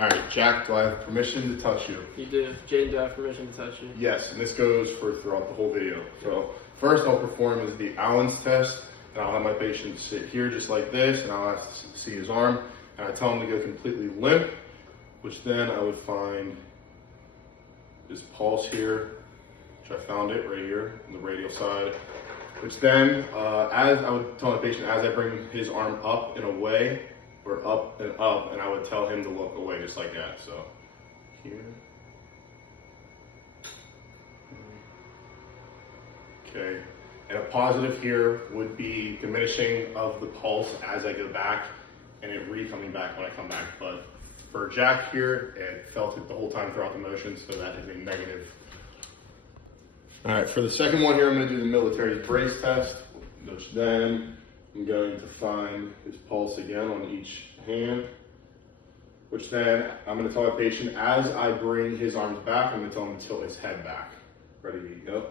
All right, Jack, do I have permission to touch you? You do. Jaden, do I have permission to touch you? Yes, and this goes for throughout the whole video. So first I'll perform is the Allen's test, and I'll have my patient sit here just like this, and I'll ask to see his arm, and I tell him to go completely limp, which then I would find his pulse here, which I found it right here on the radial side, which then, as I would tell my patient, as I bring his arm up and away, or up, and I would tell him to look away just like that. So here. Okay, and a positive here would be diminishing of the pulse as I go back and it coming back when I come back. But for Jack here, it felt it the whole time throughout the motion, so that is a negative. All right, for the second one here, I'm gonna do the military brace test, which then I'm going to find his pulse again on each hand, which then I'm gonna tell my patient as I bring his arms back, I'm gonna tell him to tilt his head back. Ready to go?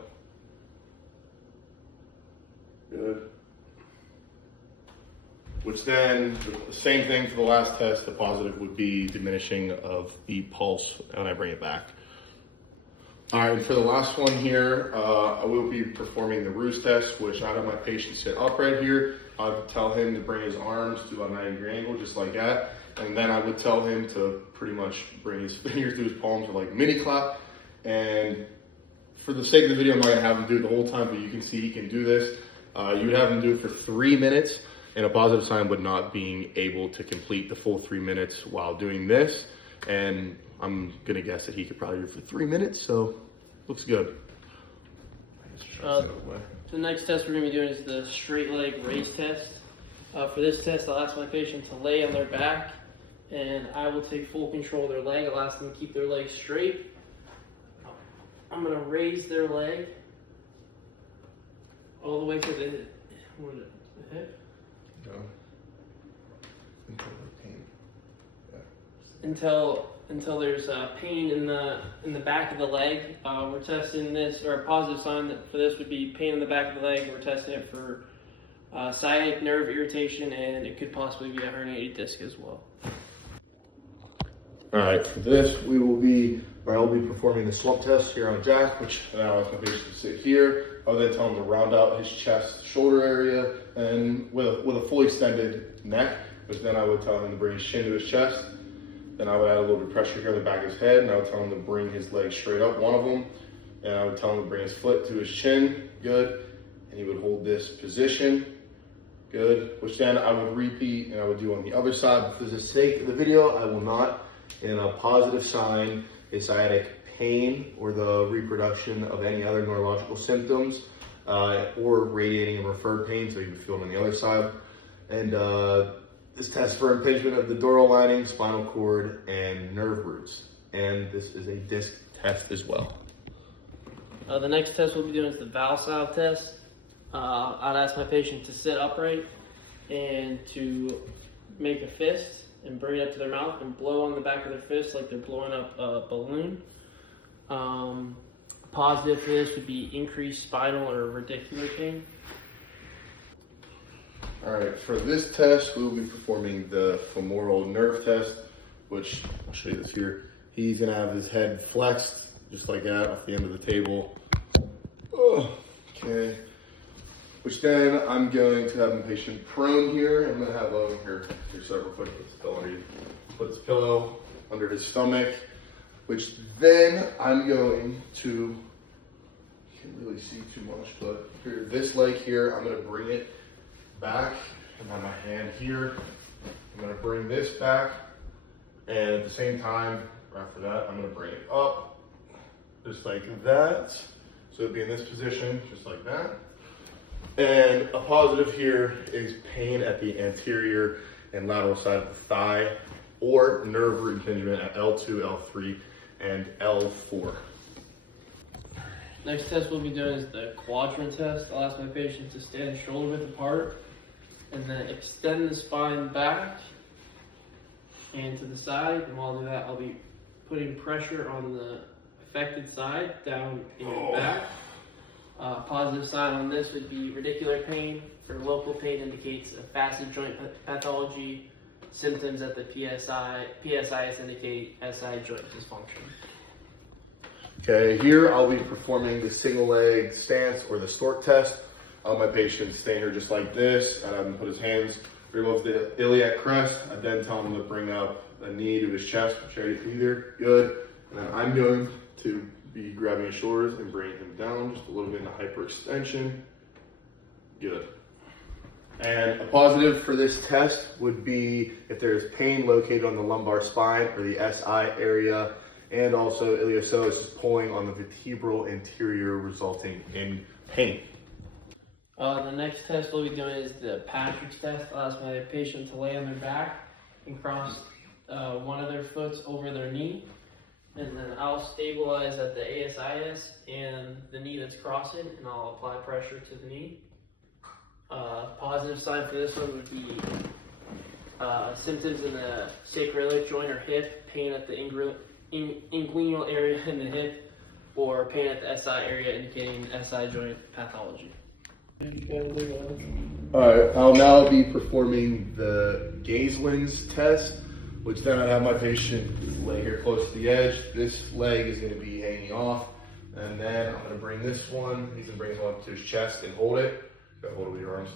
Good. Which then, the same thing for the last test, the positive would be diminishing of the pulse when I bring it back. All right, for the last one here, I will be performing the Roos test, which I have my patient sit upright here. I would tell him to bring his arms to a 90-degree angle, just like that. And then I would tell him to pretty much bring his fingers to his palms with like mini clap. And for the sake of the video, I'm not gonna have him do it the whole time, but you can see he can do this. You would have him do it for 3 minutes, and a positive sign would not being able to complete the full 3 minutes while doing this. And I'm gonna guess that he could probably do it for 3 minutes, so looks good. The next test we're gonna be doing is the straight leg raise test. For this test, I'll ask my patient to lay on their back, and I will take full control of their leg. I'll ask them to keep their leg straight. I'm gonna raise their leg all the way to the hip. Go. Until there's pain in the back of the leg. We're testing this, or a positive sign for this would be pain in the back of the leg. We're testing it for sciatic nerve irritation, and it could possibly be a herniated disc as well. All right, for this, I'll be performing the slump test here on Jack, which now I my patient to sit here. I'll then tell him to round out his chest, shoulder area, and with a fully extended neck, which then I would tell him to bring his chin to his chest. Then I would add a little bit of pressure here on the back of his head, and I would tell him to bring his leg straight up, one of them, and I would tell him to bring his foot to his chin, good, and he would hold this position, good, which then I would repeat and I would do on the other side. But for the sake of the video, I will not. In a positive sign is sciatic pain or the reproduction of any other neurological symptoms or radiating and referred pain, so you would feel it on the other side. And this tests for impingement of the dural lining, spinal cord, and nerve roots. And this is a disc test as well. The next test we'll be doing is the Valsalva test. I'd ask my patient to sit upright and to make a fist and bring it up to their mouth and blow on the back of their fist like they're blowing up a balloon. Positive for this would be increased spinal or radicular pain. All right, for this test, we will be performing the femoral nerve test, which I'll show you this here. He's gonna have his head flexed, just like that, off the end of the table. Oh, okay. Which then I'm going to have the patient prone here. I'm gonna have here several quick, put his pillow under his stomach, which then I'm going to, you can't really see too much, but here, this leg here, I'm gonna bring it back, and then my hand here. I'm gonna bring this back, and at the same time, after that, I'm gonna bring it up, just like that. So it'd be in this position, just like that. And a positive here is pain at the anterior and lateral side of the thigh, or nerve root impingement at L2, L3, and L4. Next test we'll be doing is the quadrant test. I'll ask my patient to stand shoulder width apart and then extend the spine back and to the side. And while I do that, I'll be putting pressure on the affected side, down and back. Positive sign on this would be radicular pain. For local pain indicates a facet joint pathology, symptoms at the PSIs indicate SI joint dysfunction. Okay, here I'll be performing the single leg stance or the stork test. My patient staying here just like this, and I'm gonna put his hands above the iliac crest. I then tell him to bring up a knee to his chest, charity feeder, good. And then I'm going to be grabbing his shoulders and bringing him down just a little bit into hyperextension, good. And a positive for this test would be if there's pain located on the lumbar spine or the SI area, and also iliopsoas is pulling on the vertebral interior resulting in pain. The next test we'll be doing is the Patrick's test. I'll ask my patient to lay on their back and cross one of their foots over their knee. And then I'll stabilize at the ASIS and the knee that's crossing, and I'll apply pressure to the knee. Positive sign for this one would be symptoms in the sacroiliac joint or hip, pain at the inguinal area in the hip, or pain at the SI area indicating SI joint pathology. Alright, I'll now be performing the Gazelin's test, which then I'd have my patient lay here close to the edge. This leg is going to be hanging off, and then I'm going to bring this one, he's going to bring it up to his chest and hold it. Hold it with your arms.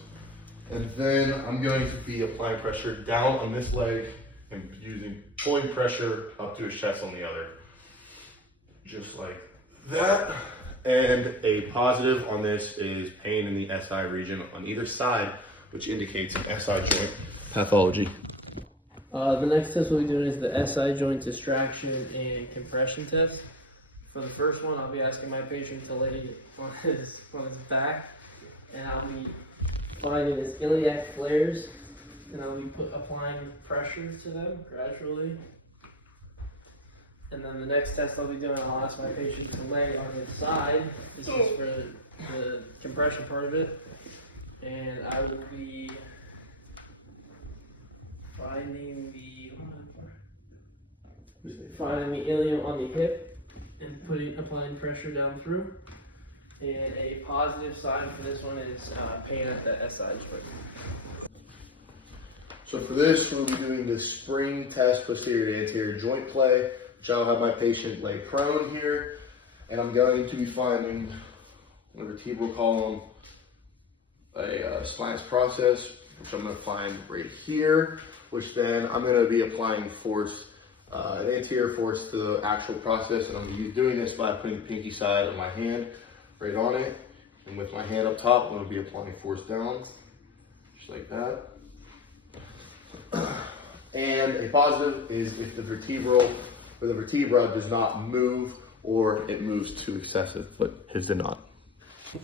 And then I'm going to be applying pressure down on this leg and pulling pressure up to his chest on the other. Just like that. And a positive on this is pain in the SI region on either side, which indicates an SI joint pathology. The next test we'll be doing is the SI joint distraction and compression test. For the first one, I'll be asking my patient to lay on his back, and I'll be finding his iliac flares, and I'll be applying pressure to them gradually. And then the next test I'll be doing, I'll ask my patient to lay on his side. This is for the compression part of it. And I will be finding the ilium on the hip and applying pressure down through. And a positive sign for this one is pain at the SI joint. So for this, we'll be doing the spring test posterior to anterior joint play, which I'll have my patient lay prone here, and I'm going to be finding the vertebral column, a spinous process, which I'm going to find right here, which then I'm going to be applying force, an anterior force to the actual process, and I'm going to be doing this by putting the pinky side of my hand right on it, and with my hand up top, I'm going to be applying force down, just like that. And a positive is if the vertebra does not move or it moves too excessive, but his did not.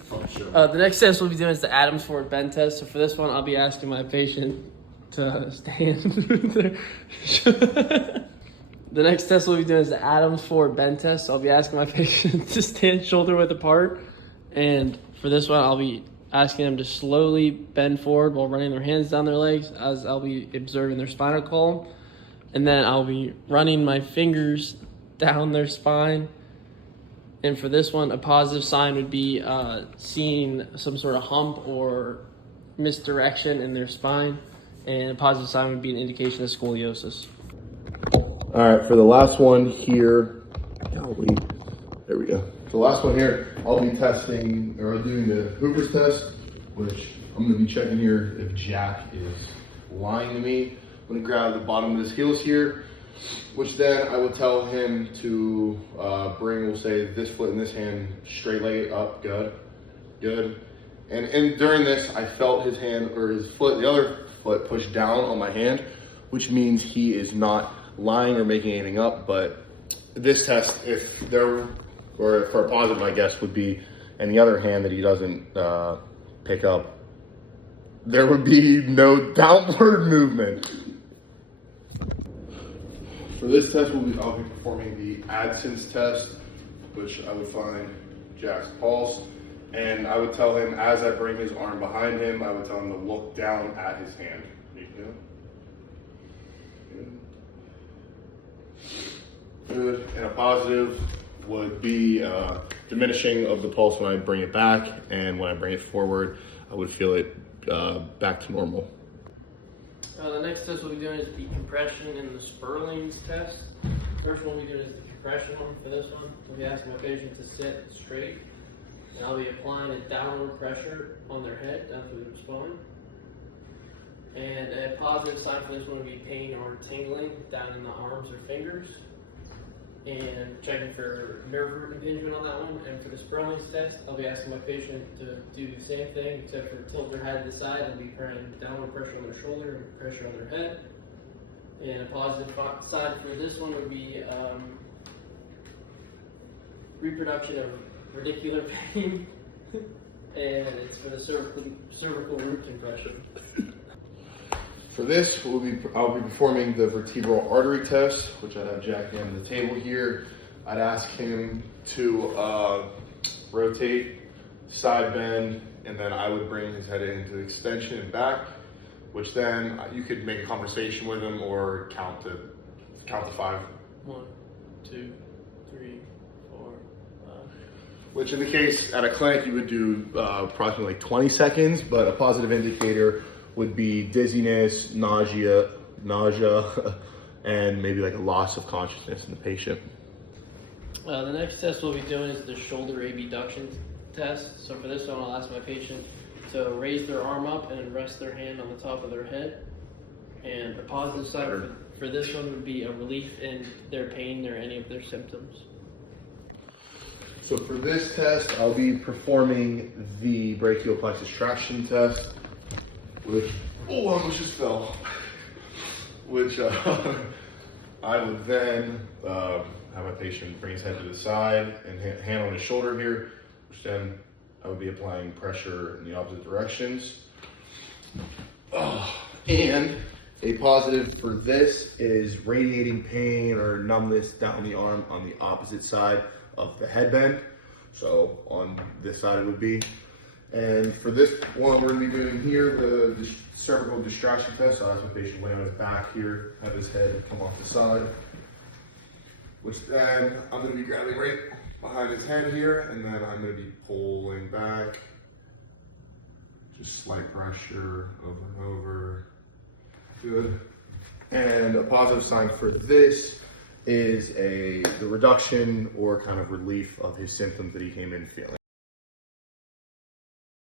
The next test we'll be doing is the Adams Ford bend test. So for this one, I'll be asking my patient to stand. The next test we'll be doing is the Adams Ford bend test. So I'll be asking my patient to stand shoulder width apart. And for this one, I'll be asking them to slowly bend forward while running their hands down their legs as I'll be observing their spinal column. And then I'll be running my fingers down their spine. And for this one, a positive sign would be seeing some sort of hump or misdirection in their spine. And a positive sign would be an indication of scoliosis. All right, for the last one here, there we go. For the last one here, I'll be testing, or doing the Hoover's test, which I'm gonna be checking here if Jack is lying to me. I'm gonna grab the bottom of his heels here, which then I would tell him to bring, we'll say, this foot in this hand, straight legged up, good. And during this, I felt his hand, or his foot, the other foot push down on my hand, which means he is not lying or making anything up. But this test, if there, or for a positive, I guess, would be, and the other hand that he doesn't pick up, there would be no downward movement. For this test, I'll be performing the Adson's test, which I would find Jack's pulse. And I would tell him, as I bring his arm behind him, I would tell him to look down at his hand. Good. And a positive would be diminishing of the pulse when I bring it back, and when I bring it forward, I would feel it back to normal. The next test we'll be doing is the compression and the Sperling's test. First one we'll be doing is the compression one. For this one, we'll be asking my patient to sit straight, and I'll be applying a downward pressure on their head down through their spine. And a positive sign for this one would be pain or tingling down in the arms or fingers. And checking for nerve root impingement on that one. And for the Sperling's test, I'll be asking my patient to do the same thing, except for tilt their head to the side and be applying downward pressure on their shoulder and pressure on their head. And a positive side for this one would be reproduction of radicular pain, and it's for the cervical root compression. For this, I'll be performing the vertebral artery test, which I'd have Jack on the table here. I'd ask him to rotate, side bend, and then I would bring his head into extension and back, which then you could make a conversation with him or count to 5. 1, 2, 3, 4, 5. Which in the case at a clinic you would do approximately 20 seconds, but a positive indicator would be dizziness, nausea, and maybe like a loss of consciousness in the patient. The next test we'll be doing is the shoulder abduction test. So for this one, I'll ask my patient to raise their arm up and rest their hand on the top of their head. And a positive sign for this one would be a relief in their pain or any of their symptoms. So for this test, I'll be performing the brachial plexus traction test, which, I almost just fell. Which I would then have my patient bring his head to the side and hand on his shoulder here, which then I would be applying pressure in the opposite directions. And a positive for this is radiating pain or numbness down the arm on the opposite side of the headband. So on this side it would be. And for this one, we're going to be doing here the cervical distraction test. So I'll ask my patient lay on his back here, have his head come off the side, which then I'm going to be grabbing right behind his head here, and then I'm going to be pulling back. Just slight pressure over and over. Good. And a positive sign for this is the reduction or kind of relief of his symptoms that he came in feeling.